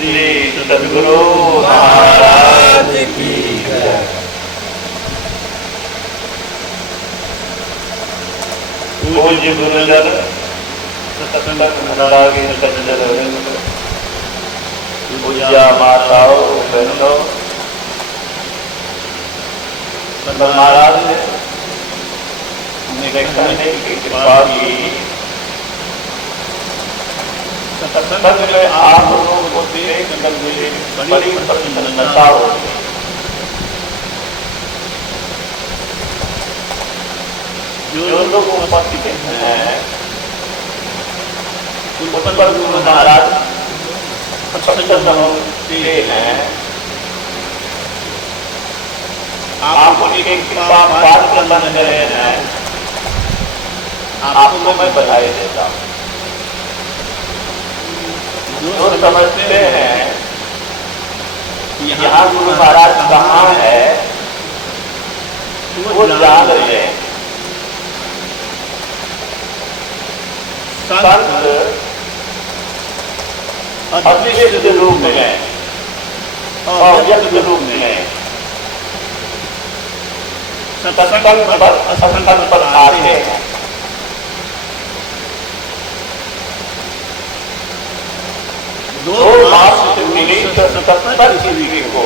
श्री सद्गुरु महाराज की जय। पूज्य गुरुजन सत्संग अनुरागी सज्जन वृंद, पूज्य माताओं बहनों, महाराज ने देखने की कृपा की। सत्संग में आप लोगों को देख कर मुझे बड़ी प्रसन्नता होती है। जो लोग उपस्थित हैं उन पर गुरु महाराज सत्संग होते हैं। आप उनकी कृपा पात्र बन रहे हैं, आपको मैं बधाई देता हूँ। जो समझते हैं यहाँ गुरु महाराज कहाँ है, वो जान रहे हैं। संत अदृश्य रूप में और व्यक्त रूप में सत्संग पर आते हैं। दो मास मिली 77 ईस्वी को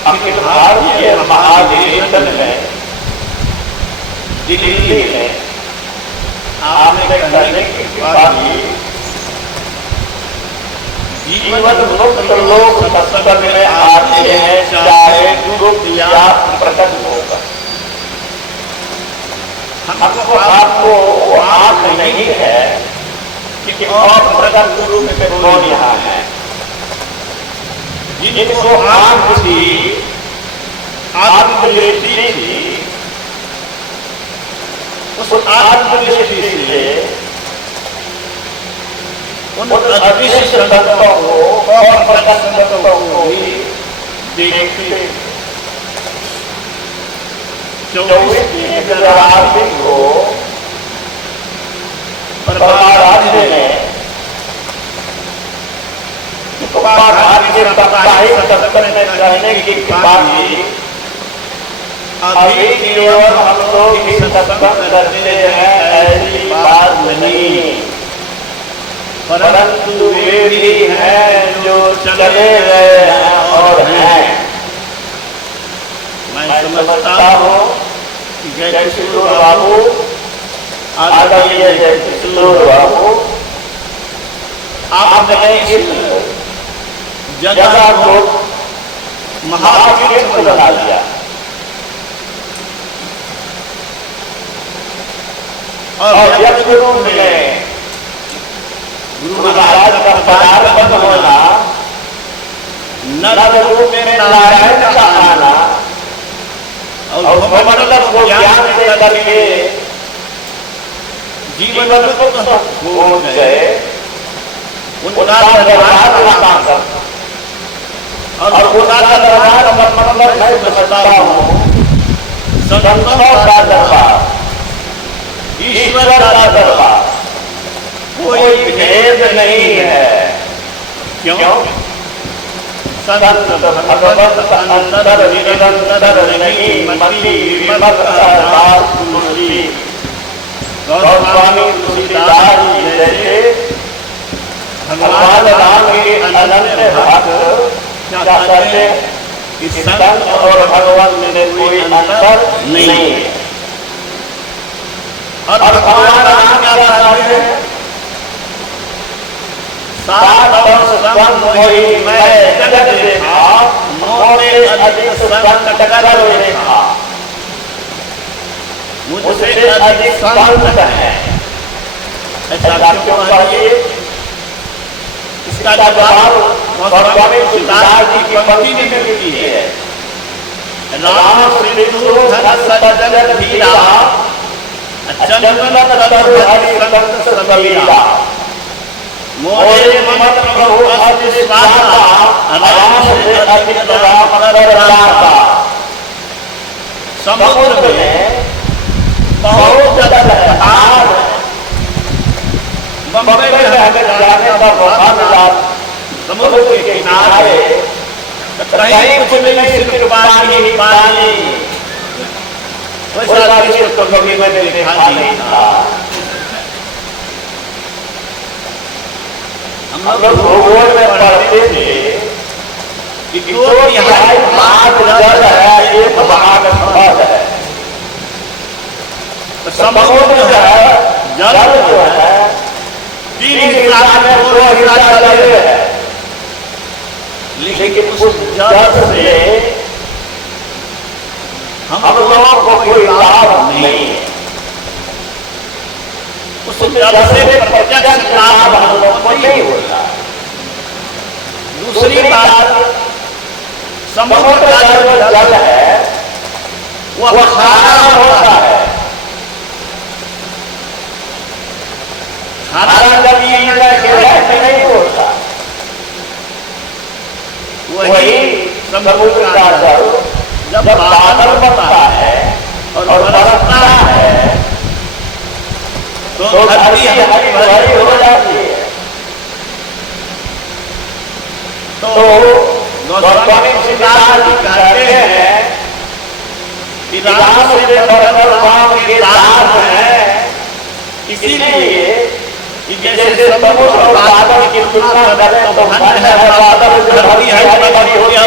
अखिल भारतीय महाधिवेशन में दिल्ली में आपने कहने की बात की, जीवन मुक्त लोग सत्संग में आते हैं, चाहे गुप्त या प्रकट होगा। हमको आपको आंख नहीं है कि और प्रकट गुरु में कौन यहाँ है। जिनको आंख थी, आत्मदृष्टि थी, उस आत्मदृष्टि से उन अदृश्य संतों को और प्रकट संतों को भी देखते। 24 की जलाराधि को परमाराध्य ने साप्ताहिक सत्संग में रहने की कृपा की। अभी केवल हम लोग ही सत्संग करते हैं ऐसी बात नहीं, परंतु वे भी हैं जो चले गए हैं और हैं। मैं समझता हूँ कि जय किशोर बाबू आदरणीय जय किशोर बाबू, आपने इस जगह को महातीर्थ बना दिया और व्यक्त रूप में गुरु महाराज का पदार्पण होना, नर रूप में नारायण का आना और भवमंडल को ज्ञान दे करके जीवन को हो गए, उनका दरबार मांगा और उनका दरबार भवमंडल मैं समझता हूँ संतों का दरबार, ईश्वर का दरबार, कोई भेद नहीं है। क्यों? संत भगवत अंतर निरंतर नहीं मति विमल आधार तुलसी। गोस्वामी तुलसीदास जी जैसे भगवान राम के अनंत भक्त क्या कहते हैं कि संत और भगवान में कोई अंतर नहीं है। और भगवान राम क्या कहते हैं, सात वर्ष संग मोहि मैं जगत देखा, मोरे अधिक संग कर देखा। मुझसे अधिक संत है, ऐसा क्यों कहिए? इसका जवाब गोस्वामी तुलसीदास जी की पंक्ति में मिलती है। राम सिंधु धन सज्जन धीरा, चंदन तरु हरि संत सबीरा। मोरे मन प्रभु अति विश्वासा, राम से अधिक राम कर राता। समुद्र में बहुत जल है, बम्बई में हमें जाने का मौका मिला समुद्र के किनारे कहीं कुछ नहीं, सिर्फ पानी ही पानी। वैसा दृश्य तो कभी मैंने देखा नहीं था। हम लोग भूगोल में पढ़ते थे कि 2/3 भाग जल है, 1 भाग थल है। समुद्र जो है, जल जो है 3 हिस्सा में 2 हिस्सा जल है, लेकिन उस जल से हम लोगों को कोई लाभ नहीं है। उस जल से प्रत्यक्ष लाभ हम लोगों को नहीं होता। दूसरी बात, समुद्र का जो जल है वह खारा होता है। खारा जब नहीं होता, वही समुद्र का जल जब बादल बनता है और बरसता है तो धरती हरी भरी हो जाती है। तो गोस्वामी तुलसीदास जी कहते हैं कि राम से बढ़कर राम के दास हैं, इसीलिए जैसे समुद्र और बादल की तुलना करें तो धन्य है बादल जो धरती हरी भरी हो गया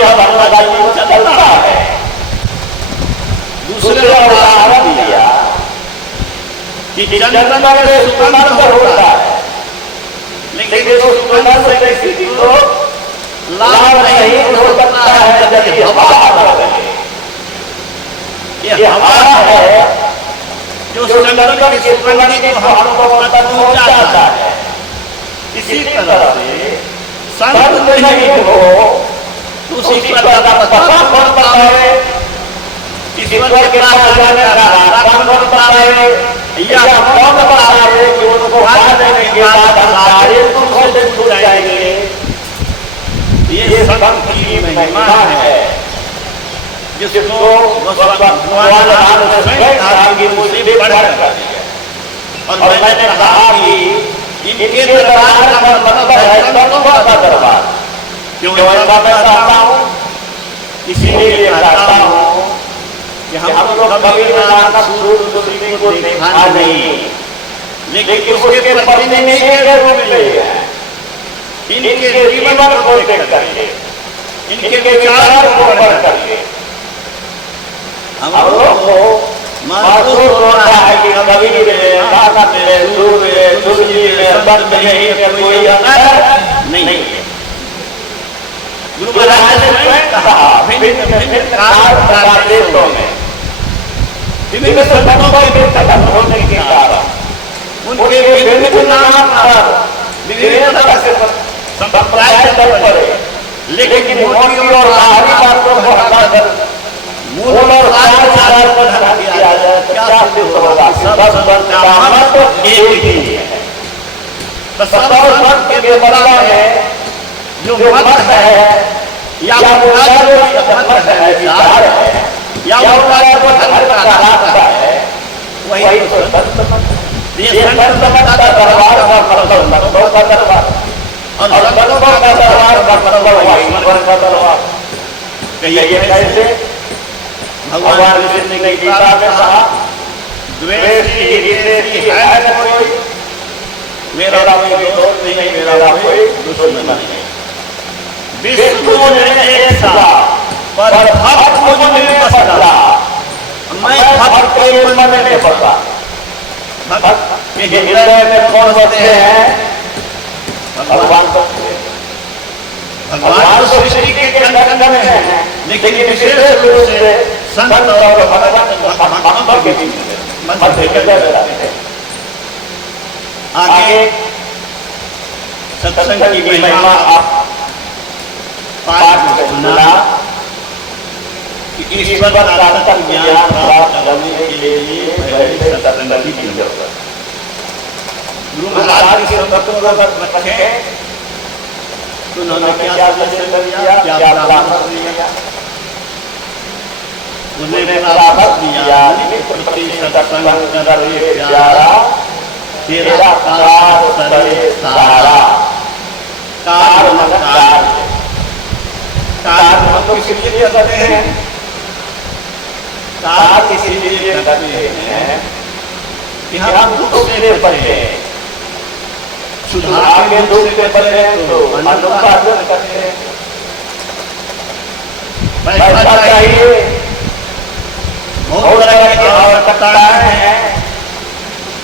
चलता है। दूसरे उदाहरण दिया कि चंदन से सुगंध होता है, लेकिन उस सुगंध से किसी को लाभ नहीं हो सकता है जब हवा आ रही है। ये हवा है जो चंदन की सुगंध को हमको तक पहुंचाता है। इसी तरह से संत नहीं हो तो उसी पर पता पड़ता है, ईश्वर के पास जाने का रास्ता पड़ता है, या कौन बताए कि उनको पाने के बाद सारे दुख से छूट जाएंगे। ये संत की महिमा है जिसको भगवान राम ने स्वयं कहा कि मुझे बढ़कर दिया। और मैंने कहा कि इनके दरबार का मतलब है संतों का दरबार। क्यों ऐसा मैं कहता हूँ? इसीलिए कहता हूँ कि हम लोग कभी नानक सूरदास को देखा नहीं, लेकिन उसके प्रतिनिधि के रूप में इनके जीवन को देख करके, इनके विचारों को पढ़ करके हम लोग को महसूस होता है कि कभी नानक में, तुलसी में, संत में कोई अंतर नहीं है। गुरु महाराज ने कहा विभिन्न काल देशों में विभिन्न संतों के कथन होने के कारण उनके विभिन्न नाम पर विभिन्न तरह से संप्रदाय चल पड़े, लेकिन मोटी और बाहरी बातों को हटाकर मूल और सार पर ध्यान दिया जाए तो क्या सिद्ध होगा? सब संत का महत्व एक ही है। तो सब संत के बदला में जो मत है या मत है, विचार है या वो धर्म का रास्ता है, वही तो संत मत। ये संत मत का दरबार का मतलब संतों का दरबार और संतों का दरबार का मतलब ईश्वर का दरबार। कहिए कैसे? भगवान कृष्ण ने गीता में कहा द्वेषी हितैषी है न कोई, मेरा कोई दोस्त नहीं, मेरा कोई दुश्मन नहीं। विष्णु ने एक सा पर भक्त मुझ में बसता, मैं भक्त के मन में नहीं बसता। भक्त के हृदय में कौन बसते हैं? भगवान बसते हैं। भगवान सृष्टि के अंदर में है, लेकिन विशेष रूप से संत और भगवान के बीच में मध्य रहते हैं। आगे सत्संग की महिमा आप पाठ में सुना कि ईश्वर का तत्व ज्ञान प्राप्त करने के लिए पहले सत्संग की जरूरत। गुरु महाराज के संतों का रखे तो उन्होंने क्या सजेशन दिया, क्या प्राप्त दिया? उन्हें प्राप्त दिया प्रति सत्संग करे प्यारा, तेरा कार करे सारा। कार्य हम लोग किसी लिए करते हैं, कार्य इसीलिए करते हैं कि हम दुख से बचे, सुधार के दुख से बचे तो अनुपालन करते हैं। पैसा चाहिए, बहुत तरह की आवश्यकताएं हैं,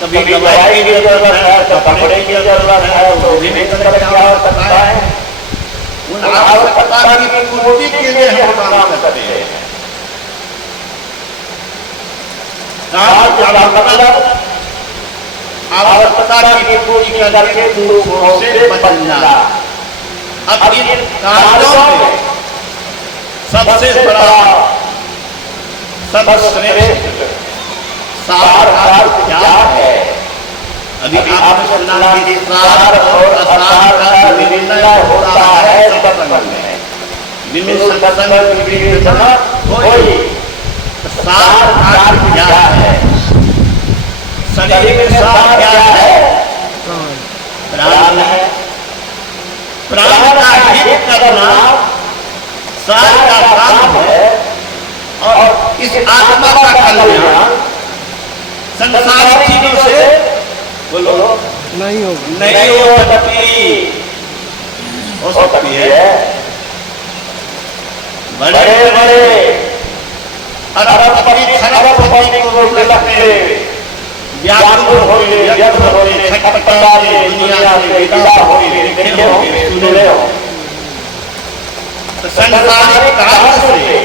कभी दवाई की जरूरत है, कपड़े की जरूरत है, तो विभिन्न तरह की आवश्यकताएं हैं। उन आवश्यकता की पूर्ति के लिए हम काम करते हैं। आवश्यकता की पूर्ति करके दुखों से बचना। अब इन कार्यों में सबसे बड़ा, सर्वश्रेष्ठ सार क्या है? अभी आपने सुना कि सार और असार का निर्णय होता है सत्संग में। बिनु सत्संग विवेचन होई। सार कार्य क्या है? शरीर में सार क्या है? प्राण है। प्राण का हित करना सार का काम है, और इस आत्मा का कल्याण संसारिक चीजों से बोलो नहीं हो सकती है। बड़े बड़े अरबपति खरबपति को लगते व्याकुल होते छटपटाते दुनिया से विदा होते देखे होंगे, सुने हो। संसारिक कार्य से,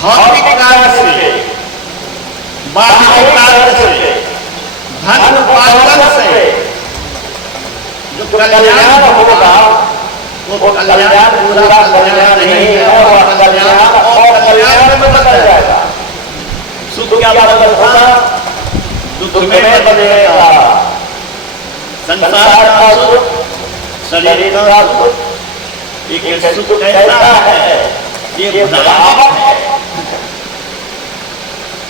भौतिक कार्य से, बाह्य कार्य से, धन उपार्जन से जो कल्याण होगा वो कल्याण पूरा कल्याण नहीं है, और कल्याण और कल्याण में बदल जाएगा। सुख क्या बदल होगा? दुख में बदलेगा। संसार का सुख, शरीर का सुख, एक सुख ऐसा है, ये भ्रामक है।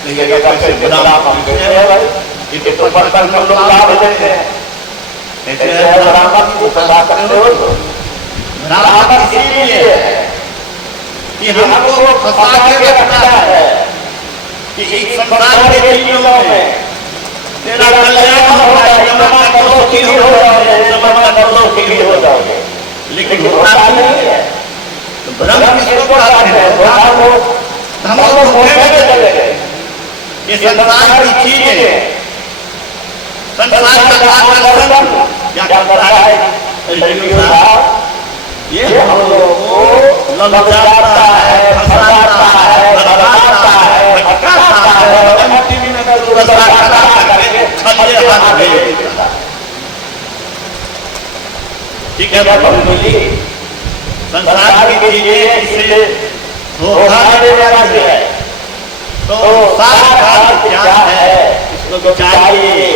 ये कैसे भ्रामक है भाई? ये तो पर लोग लाभ लेते हैं। ऐसे भ्रामक को सदा करते हो तो भ्रामक इसीलिए है कि हमको फंसा के रखना है कि इस संसार के चीजों में तेरा कल्याण होगा, जमा करो सुखी हो जाओगे, जमा करो सुखी हो जाओगे। लेकिन होता नहीं है। तो ब्रह्म किसको कहते हैं? हम लोग भूले चले गए। ये संसार की चीजें, संसार का आकर्षण क्या करता है? ये हम लोगों को ललचाता है, फंसाता है, भटकाता है, भटकाता है, अंतिम में दुर्दशा करके छल्ले हाथ भेज देता है। ठीक है बाबू जी, संसार की चीजें इससे धोखा देने वाली है। तो सार कार्य क्या है? इसको विचारिए।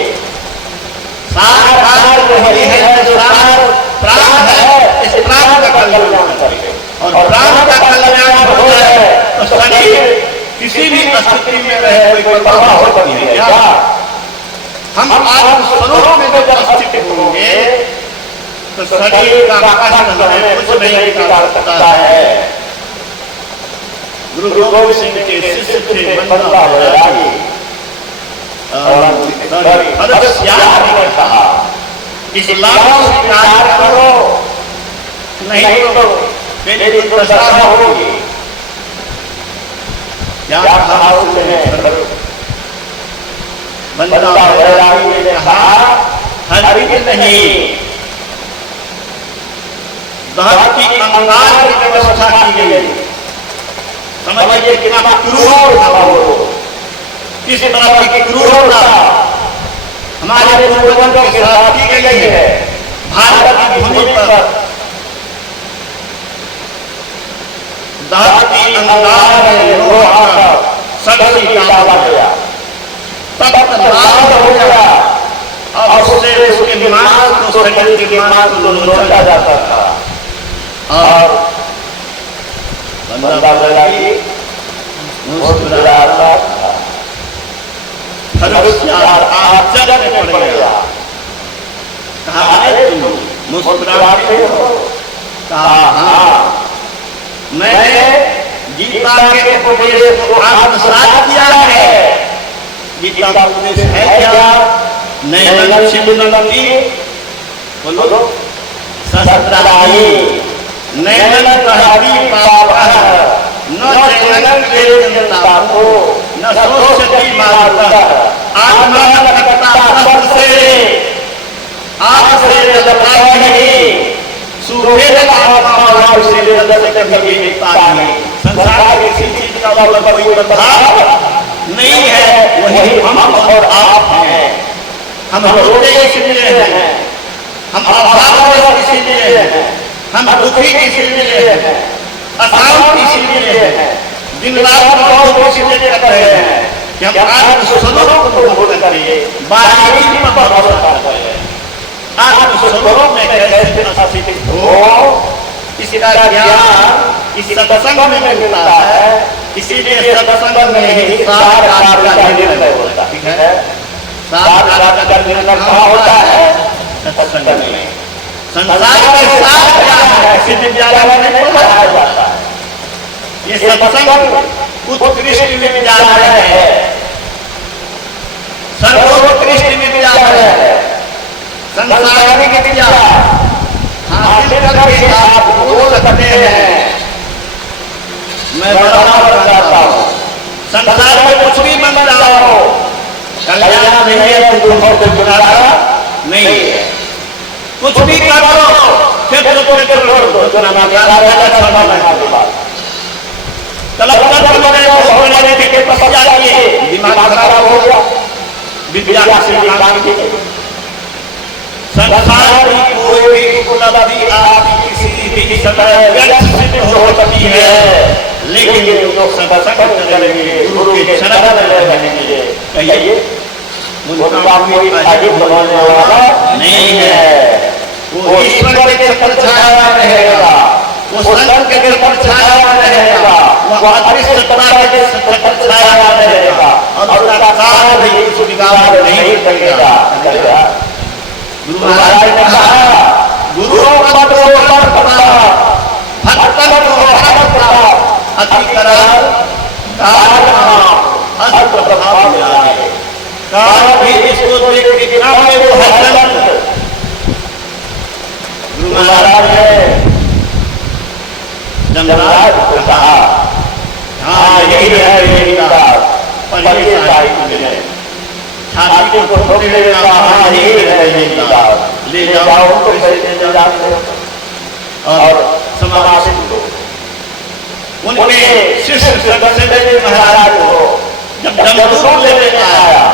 सार कार्य वही है जो सार प्राण है, इस प्राण का कल्याण करेगा। और प्राण का कल्याण हो जाए तो शरीर किसी भी स्थिति में रहे कोई परवाह हो सकती है क्या? हम आत्म स्वरूप में जब स्थित होंगे तो शरीर का कष्ट हमें कुछ नहीं कर सकता है। गुरु गोविंद सिंह के शिष्य थे बंदा बैरागी, हरस्यार ने कहा इस्लाम स्वीकार करो, नहीं तो मेरी दुर्दशा होगी। क्या कहा उसने? बंदा बैरागी ने कहा हरगिज़ नहीं, दहर की अंगार की व्यवस्था की गई। समझिए कितना क्रूर था वो, किस तरह की क्रूरता हमारे पूर्वजों के साथ की गई है। भारत की भूमि पर दहर की अंगार में लोहा का सब्जी डाला गया, तख्त लाल हो गया, और उससे उसके मांस को, शरीर के मांस को नोचा जाता था। और बंदा बैरागी मुस्कुराता था। हरस्यार आश्चर्य में पड़ गया। कहा अरे तुम मुस्कुराते हो? कहा हाँ, मैंने गीता के उपदेश को आत्मसात किया है। गीता का उपदेश है क्या? नैनं छिन्दन्ति, बोलो, सहस्राणि नैनं दहति पावकः न चैनं क्लेदयन्ताको न शोष्यति मारुतः आत्मानं तथा सहस्रे आग से जलता सूर्य आत्मा से संसार की किसी चीज का कोई प्रभाव नहीं है, वही हम और आप हैं। हम रोते इसलिए हैं, हम अभाव इसलिए हैं, हम दुखी इसलिए हैं, अशांत इसलिए हैं, दिन रात बहुत इसलिए कर रहे हैं कि हम आत्मस्वरूप को भूल करके बाहरी पर भरोसा कर रहे हैं। आत्मस्वरूप में कैसे अस्तित्व हो, इसका ज्ञान इस सत्संग में मिलता है। इसीलिए सत्संग में ही सार कार्य का निर्णय होता है। ठीक है, सार कार्य का निर्णय कहाँ होता है? सत्संग में। संसार के सार क्या है? इसी विद्यालय में नहीं पढ़ाया जाता है। ये सत्संग उत्कृष्ट विद्यालय है, सर्वोत्कृष्ट विद्यालय है। संसारिक विद्या हासिल करके आप बोल सकते हैं मैं बराबर करता हूँ। संसार में कुछ भी बन रहा हो, कल्याण नहीं है तो बहुत गुनाह नहीं है। कुछ भी करो फिर दिमाग खराब हो गया, विद्या संसार की कोई भी उपलब्धि आपकी किसी भी समय व्यर्थ सिद्ध हो सकती है, लेकिन जो सत्संग करेंगे, गुरु के शरण में रहेंगे, कहिए उनका कोई अजीब बनाने वाला नहीं है। वो ईश्वर के परछाया रहेगा, वो संत के परछाया रहेगा, वो अदृश्य सत्ता के परछाया रहेगा और उसका साथ भी कुछ बिगाड़ नहीं सकेगा। गुरु महाराज ने कहा, गुरु पद को पद भक्तन को भक्त अधिकरण अस्त प्रभाव मिलाए। काल भी इसको देख के कितना में वो हसन। गुरु महाराज ने जमराज को कहा, हाँ यही है यही बात पढ़िए साहित्य में। छाती को ठोकने का हाँ यही है यही बात, ले जाओ तो ले जाते और समावेशित लो। उनके शिष्य सदस्य महाराज को जब जमदूत लेने आया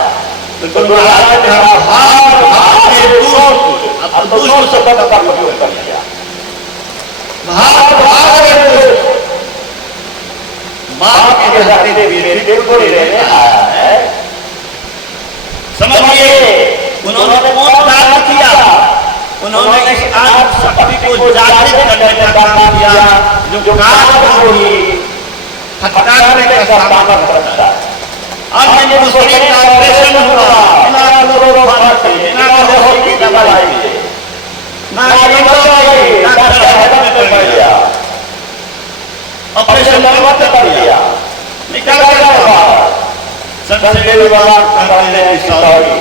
तो गुरु महाराज ने कहा, भाग भाग ये दूत, अब दूत शब्द का प्रयोग कर लिया। भाग भाग ये दूत, बाप के जाते बेटे को लेने आया है। समझिए उन्होंने कौन कार्य किया? उन्होंने इस आत्म शक्ति को जागृत करने का काम किया जो कार्य होगी हटाने का सामना करता है। अब ये दूसरे का ऑपरेशन हुआ, ना लोगों भारत ना लोगों की दवाई ना ये डॉक्टर हैदर में कर दिया, ऑपरेशन कर दिया, निकल गया संसदीय विभाग करने की सॉरी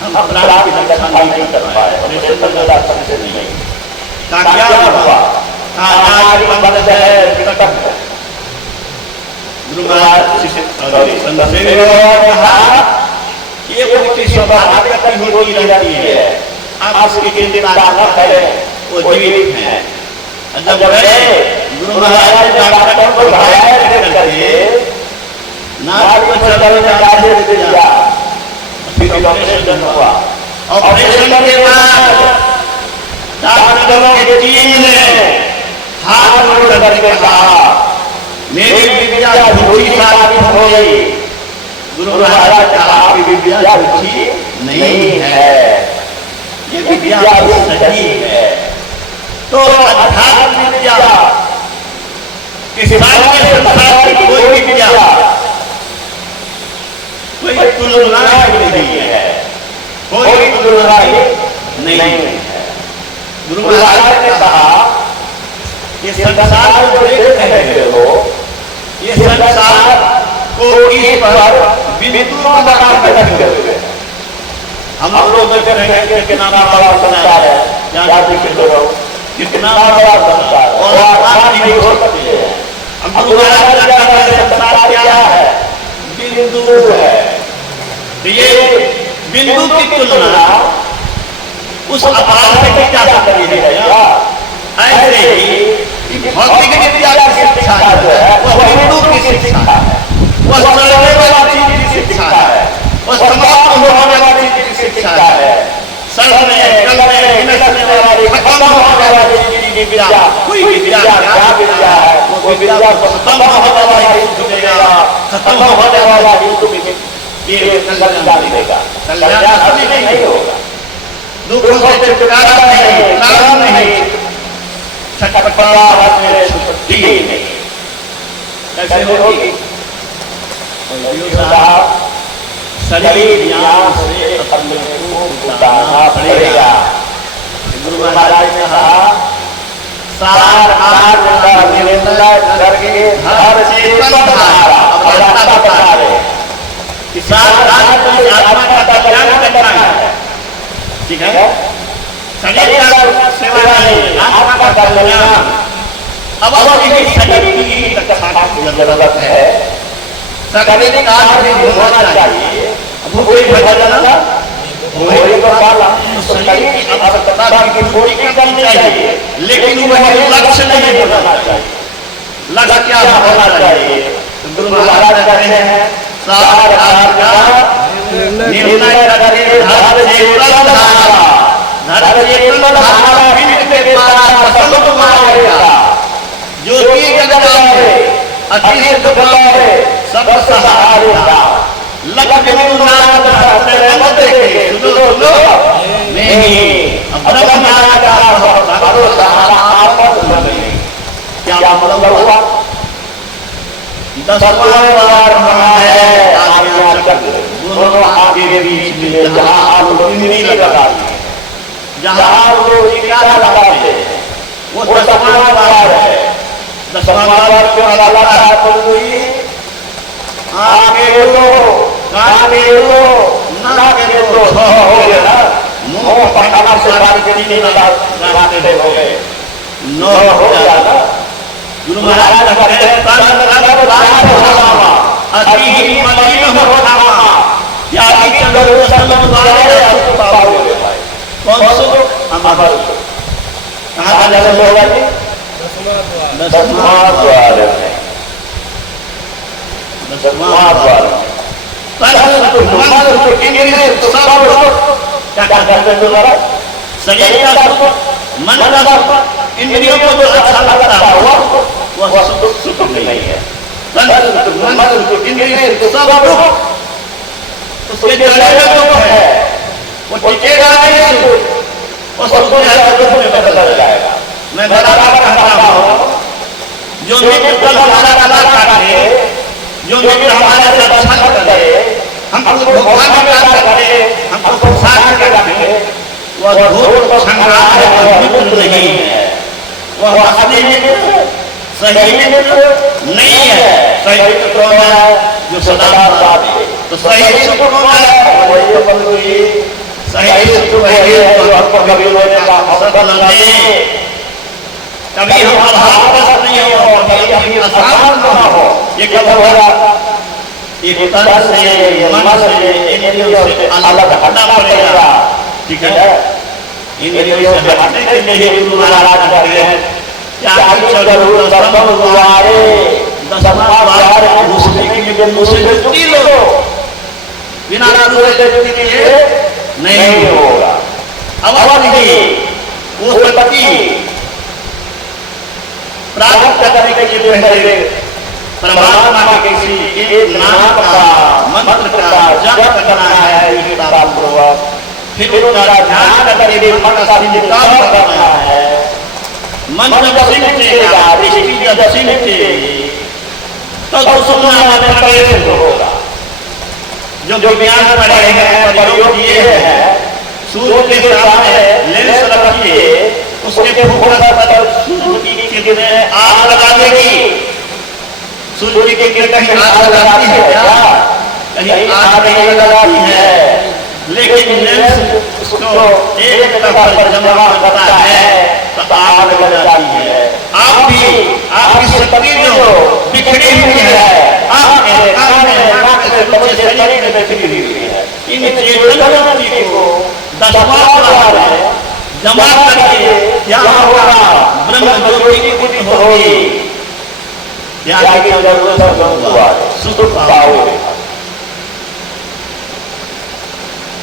हम अपराध की रक्षा नहीं कर पाए और इसे तंगड़ा से नहीं का क्या हुआ? आज बंद है विकट। गुरु महाराज संसदीय विभाग ने कहा ये उनकी स्वाभाविक गति होती रहती है, आप इसकी चिंता न करें, वो जीवित हैं। जब गुरु महाराज डॉक्टर को घायल करके नाक को चलाने दिया, फिर ऑपरेशन हुआ। ऑपरेशन के बाद डॉक्टरों की टीम ने हाथ जोड़ करके कहा, मेरी विद्या झूठी साबित हो गई। गुरु महाराज कहा, आपकी विद्या झूठी नहीं है, ये विद्या सही है। तो अध्यात्म विद्या किसी संसार की कोई विद्या कोई तुलना नहीं है, कोई तुलना ही नहीं है। गुरु महाराज ने कहा ये संसार को देख रहे हो, ये संसार को इस पर बिंदु बना कर रखे हुए हैं। हम लोग देख रहे हैं कि कितना बड़ा संसार है, यहाँ देख लो कितना बड़ा संसार और आसान नहीं हो सकती है। हम गुरु महाराज क्या कह रहे हैं, संसार क्या है? बिंदु है। तो ये बिंदु की तुलना उस अपार से क्या करी है? ऐसे ही भौतिक विद्या की शिक्षा जो है वह बिंदु की शिक्षा है, वह चलने वाली चीज की शिक्षा है, वह समाप्त होने वाली चीज की शिक्षा है। सड़ने चलने नचने वाली खत्म होने वाली चीज की विद्या, कोई विद्या क्या विद्या है? वो विद्या खत्म होने वाली चीजेगा, खत्म होने वाला ये कल्याण मिलेगा, कल्याण नहीं होगा, दुखों से छुटकारा नहीं, लाभ नहीं, छटपटाहट में छुट्टी नहीं। कैसे होगी? शरीर ज्ञान से अपने को उतारना पड़ेगा। गुरु महाराज ने कहा सार हार निरंतर करके हर चेतन धारा अब रास्ता बता रहे कि सार हार आत्मा का कल्याण करना है, ठीक है? शरीर का सेवा नहीं, आत्मा का कल्याण। अब यही शरीर की रक्षा की जरूरत है, शरीर का होना चाहिए। वो कोई भजन होली को पाला तो शरीर की आवश्यकता की पूर्ति करनी चाहिए, लेकिन वह लक्ष्य नहीं होना चाहिए। लक्ष्य क्या होना चाहिए? गुरु महाराज कहते हैं सार का निर्णय करके हर चेतन धारा, हर चेतन धारा बिंद पे पारा समुद्र मारेगा, ज्योति जगता है अति दुख है सब सहारेगा। लक्ष्य बिंदु नाम अपने मत देखे सुनो नहीं, ब्रह्म ज्ञान का भरोसा आपस में क्या मतलब हुआ? 10वां बार मना है आज्ञा चक्र दोनों आपके बीच में, जहाँ आप लोग नहीं लगाते, जहाँ आप लोग क्या लगाते हैं वो 10वां बार है। 10वां बार क्यों लगाता है? कोई आगे लो कागे लो ना के लो हो गया ना, मुंह पकाना से बात के नहीं लगाते हो गए, नो हो गया ना। गुरु महाराज कहते हैं तन रग राज होवा अति मलिन होवा, क्या कि चलो सल्लम वाले आप पाओगे भाई। कौन सो? अमर कहां का जन्म होगा जी? 10वां द्वार है, 10वां द्वार। क्या करते हैं तुम्हारा? शरीर का सुख, मन का सुख, इंद्रियों को जो अच्छा लगता है वह सुख नहीं है। मन इंद्रिय सब दुख, उसके जड़े में दुख है, वो टिकेगा नहीं, वो सुख में बदल जाएगा। मैं बराबर कहता हूँ जो मित्र कल हमारा गला काटे, जो मित्र हमारे से अच्छा करे, हमको धोखा में करे, हमको साथ में रखे, वह धोखा संग्राम है, मित्र नहीं है, वह असली मित्र सही मित्र नहीं है। सही मित्र कौन है? जो सदा साथ है। तो सही सुख कौन है? वही अपन कोई सही सुख है जो हमको कभी रोने का अवसर न दे, कभी हम अभाव नहीं हो, कभी हम अशांत न हो। ये कब होगा? एक तन से, मन से, इंद्रियों से अलग हटना पड़ेगा, ठीक है? इंद्रियों से हटने के लिए गुरु महाराज कहते हैं क्या चलो 10वां द्वारे, 10वां द्वार घुसने के लिए मुझसे जुटी लो, बिना मुझसे जुटी किए नहीं होगा। अवधि वो शक्ति प्राप्त करने के लिए पहले परमात्मा के किसी एक नाम का मंत्र का जप करना है पूर्वक, फिर उनका ध्यान करके मन का निकाल करना है। मन जब सिमटेगा, दृष्टि जब सिमटेगी तब सुनना में होगा। जो विज्ञान पढ़े हैं, प्रयोग किए हैं, सूर्य के सामने लेंस रखिए, उसके फोकस पर सूर्य की किरणें आग लगा देगी। सूर्य की किरण कहीं आग लगाती है क्या? कहीं आग नहीं लगाती है, लेकिन लेंस उसको एक तरफ पर जमा करता है तो आग लग जाती है। आप भी आपकी शक्ति जो बिखरी हुई है, आपके काम में आपके समूचे शरीर में बिखरी हुई है, इन चेतन शक्ति को दशमांश में जमा करके क्या होगा? ब्रह्म ज्योति की बुद्धि होगी, त्याग की जरूरत होगा, सुख पाओगे।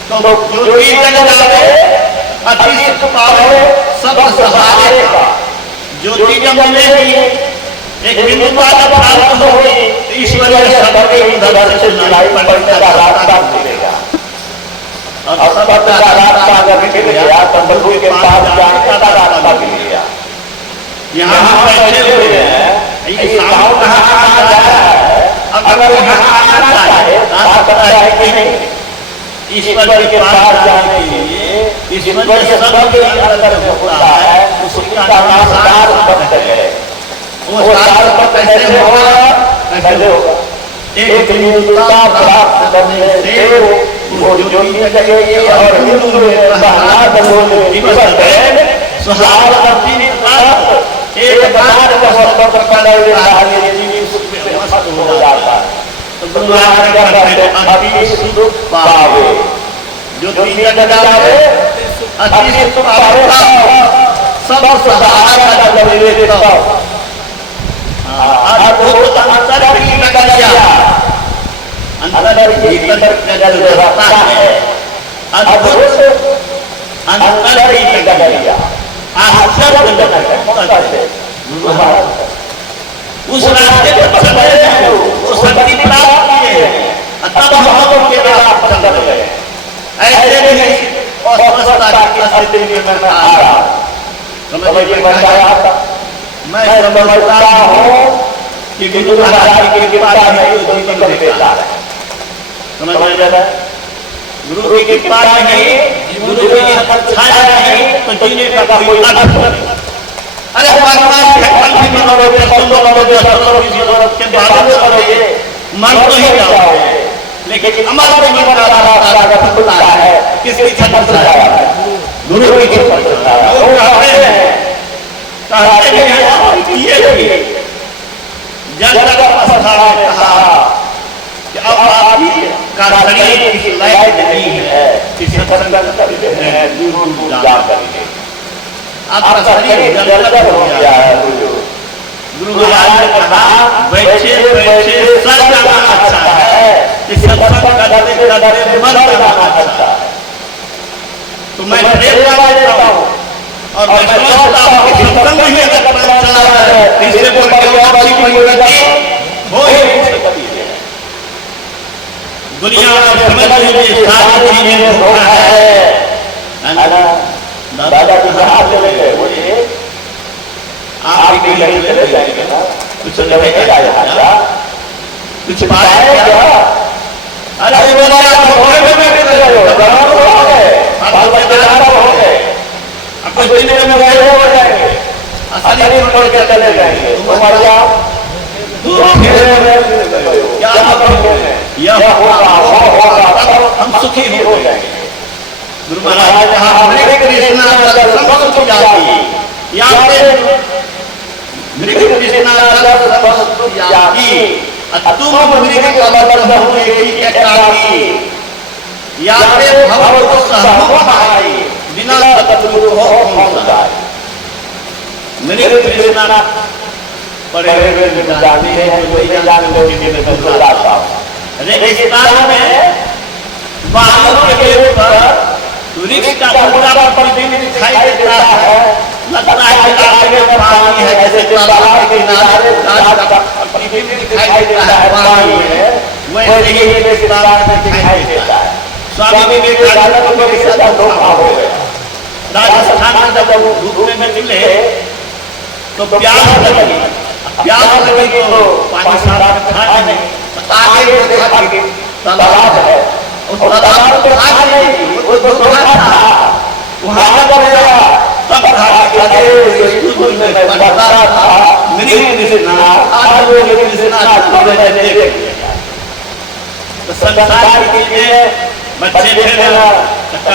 तो ज्योति जग जाए, अति सुख पाओ, सब सहारे का। ज्योति जब मिलेगी, एक बिंदुता जब प्राप्त होगी, ईश्वरीय शब्द के उधर से सुनाई पड़ने का रास्ता मिलेगा। और सब का रास्ता अगर मिल गया तो प्रभु के पास जाने का रास्ता मिल गया। यहाँ हम बैठे हुए हैं, ये साउंड कहाँ आ रहा है? अगर यहाँ आना चाहे, आ सकता है कि नहीं? ईश्वर के पास जाने के लिए ईश्वर शब्द के अंदर होता है, उसका नाम सार शब्द है। वो सार शब्द कैसे होगा? कैसे होगा? एक बिंदुता प्राप्त करने से वो ज्योति जगेगी और हिंदू में प्रहलाद बोले दिवस बैन सुहाग अति प्राप्त। एक बार जब शब्द कर लेता है, जीवन सुख में मस्त हो जाता है। तो गुरु महाराज कहते हैं अति सुख पावे, ज्योति जग जाए, अति सुख पावे, सब सहारा लगे तब। अद्भुत अंतर की गलिया, अंतर भीतर जगल रहता है, अद्भुत अंतर की गलिया, आश्चर्य करते उस रास्ते पर चले हैं, वो शक्ति प्राप्त किए, तब हम उनके रास्ते पर चल रहे। ऐसे नहीं अस्वस्थता की स्थिति में मैं आ रहा, समझ में आता। मैं समझता हूँ कि गुरु महाराज की कृपा नहीं तो जीवन देता है, समझ में आता। गुरु की कृपा नहीं, गुरु की छाया नहीं तो जीने का कोई अर्थ नहीं। अरे हमारे भी मनोरोग के बारे में करोगे, मन तो ही जाओगे, लेकिन अमर जीवन का रास्ता अगर खुलता है, किसकी छत से है? गुरु की कृपा से है। वो कहते हैं जब तक अवस्था में कहा कि अब आपकी शरीर की लायक नहीं है कि सत्संग है, दूर जा करेंगे। आपका शरीर जर्जर हो गया है। गुरु महाराज ने कहा बैठे बैठे सर जाना अच्छा है, कि सत्संग करते करते मन जाना अच्छा है। तो मैं प्रेरणा देता हूँ और मैं समझता हूँ कि सत्संग ही अगर पता चला है, इससे बड़ी परिवर्तन हो ही नहीं सकती है। दुनिया में समझ लीजिए सारी चीजें धोखा है। दादा जी हाथ चले गए, बोलिए आप भी कहीं चले जाएंगे ना, कुछ लगेगा यहाँ, कुछ पाएगा। अरे बोला हो गए, अब कुछ दिन में गए हो जाएंगे, असली छोड़ के चले जाएंगे, मर जाओ। क्या यह होगा, हम सुखी हो जाएंगे। गुरु महाराज ने कहा हरे कृष्णा सर्वसुख जाति, या मृग कृष्णा सर्वसुख जाति, तुम मृग कमल होने की एकाकी, या भव सहमुख भाई, बिना सतगुरु हो संसार। मृग कृष्णा बड़े जानते हैं, वही जानते रेगिस्तान में बालों के ऊपर वृक्ष का पूरा प्रतिबिंब दिखाई देता है, लगता है कि आगे में पानी है, जैसे तालाब के किनारे का प्रतिबिंब दिखाई देता है पानी में, वैसे ही रेगिस्तान में दिखाई देता है। स्वामी विवेकानंद को इससे धोखा हो गया। राजस्थान में जब धूप में निकले तो प्यास लगी, तो पानी सारा था नहीं, आगे देखा कि तालाब है, उस तालाब तो था नहीं, वो तो धोखा था। वहाँ पर गया तब कहा कि अरे स्कूल में मैं पढ़ता था, मेरी कृष्णा आज वो कृष्णा तो मैंने देख लिया। तो संसार के लिए बच्चे फिर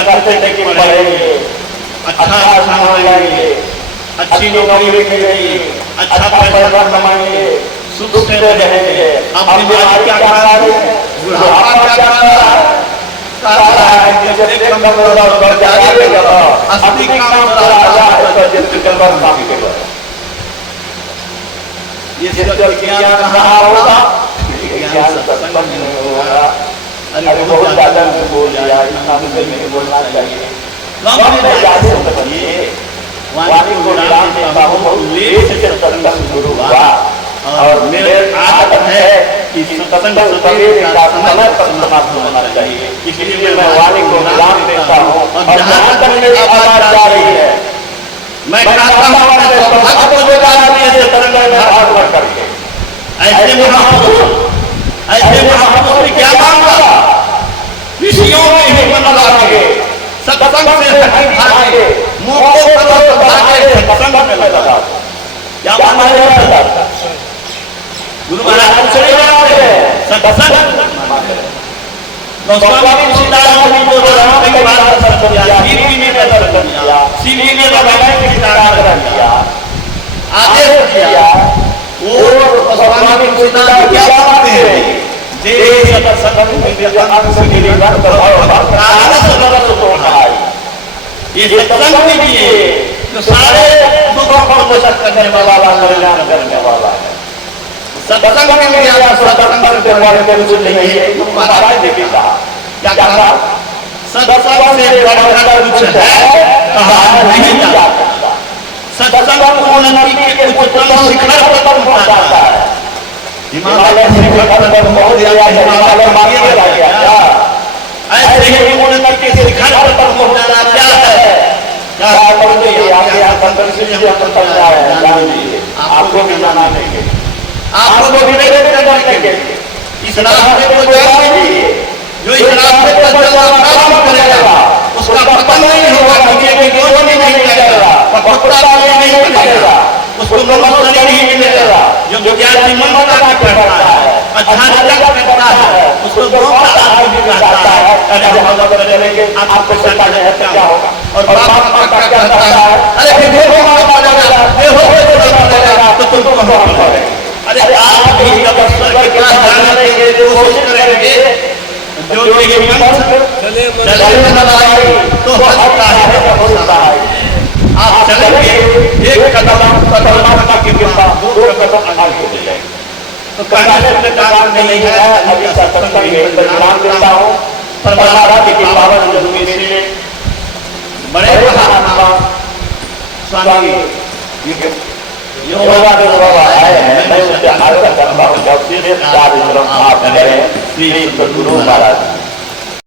करते थे कि पढ़ेंगे, अच्छा खाएंगे, अच्छी नौकरी मिलेगी, अच्छा पैसा कमाएंगे, सुख से रहेंगे। अपनी बीमारी क्या कर रहा है, बुढ़ापा क्या कर रहा है, जब एक नंबर बढ़ जाएगा असली काम ये ज्ञान कहाँ होगा, ज्ञान सत्संग में होगा। अरे बहुत ज्यादा बोल दिया, इतना नहीं बोलना चाहिए। वाणी को विराम देता हूँ, लेख से सत्संग शुरू हुआ और मेरे आदत है कि सत्संग सवेरे का समय पर समाप्त होना चाहिए, इसलिए मैं वाणी को विराम देता हूँ। और जहाँ तक मेरी आवाज जा रही है, मैं कहता हूँ सौभाग्य को जो जा रही है सत्संग में भाग भर करके ऐसे महापुरुष क्या मांगा, विषयों में ही मन लगाएंगे, सत्संग से हट भागे, मुंह को करो भागे, सत्संग में लगा। क्या मांगा गुरु महाराज चले जाओगे सत्संग। स्वामी तुलसीदास जी को राम की बात कर दिया, सीधी में बदल दिया, सीधी में लगाने की इशारा कर दिया, आदेश दिया। वो स्वामी तुलसीदास क्या बात है, जे सत्संग में विद्वान से गिरिवर प्रभाव आदर्श दरस तो है। ये सत्संग के लिए जो सारे दुखों को नष्ट करने वाला, कल्याण करने वाला है। सत्संग में गया, सत्संग करते वाले को कुछ नहीं है। महाराज ने कहा क्या कहा, सत्संग से बढ़कर कुछ है कहा नहीं जा सकता। सत्संग उन्नति के उच्चतम शिखर पर पहुंचाता है। हिमालय शिखर पर पहुंच गया, हिमालय मार्ग लगा गया। ऐसे ही उन्नति के शिखर पर पहुंचाना क्या है, क्या करोगे आगे संतन से हम पहुंचा है, जान लीजिए आपको भी जाना नहीं, आपको भी नहीं करके इस रास्ते को जान लीजिए। जो इस रास्ते पर चलना काम करेगा उसका पतन नहीं होगा, नीचे की गोद में नहीं जाएगा, पकड़ा नहीं मिलेगा, उसको मनुष्य नहीं मिलेगा। जो विद्यार्थी मन लगा करता है, अच्छा करता है, उसको बहुत आदमी कहता है अरे हम मदद करेंगे, आपको सरकार है क्या होगा। और बाप का क्या कहता है, अरे देखो तो तुमको हम करेंगे। अरे आप भी जब स्वर्ग की तरफ जाने की कोशिश करेंगे, जो ये मन चले बनाए तो हटता है। आप चलेंगे एक कदम परमात्मा की कृपा, दो कदम आगे हो जाएंगे। तो कहने से कारण नहीं है, अभी सत्संग में परिणाम देता हूँ। परमात्मा की पावन जमीन से बड़े महात्मा स्वामी योगा जो बाबा है, मैं उससे आग्रह करता हूँ जब से आप करें श्री गुरु महाराज।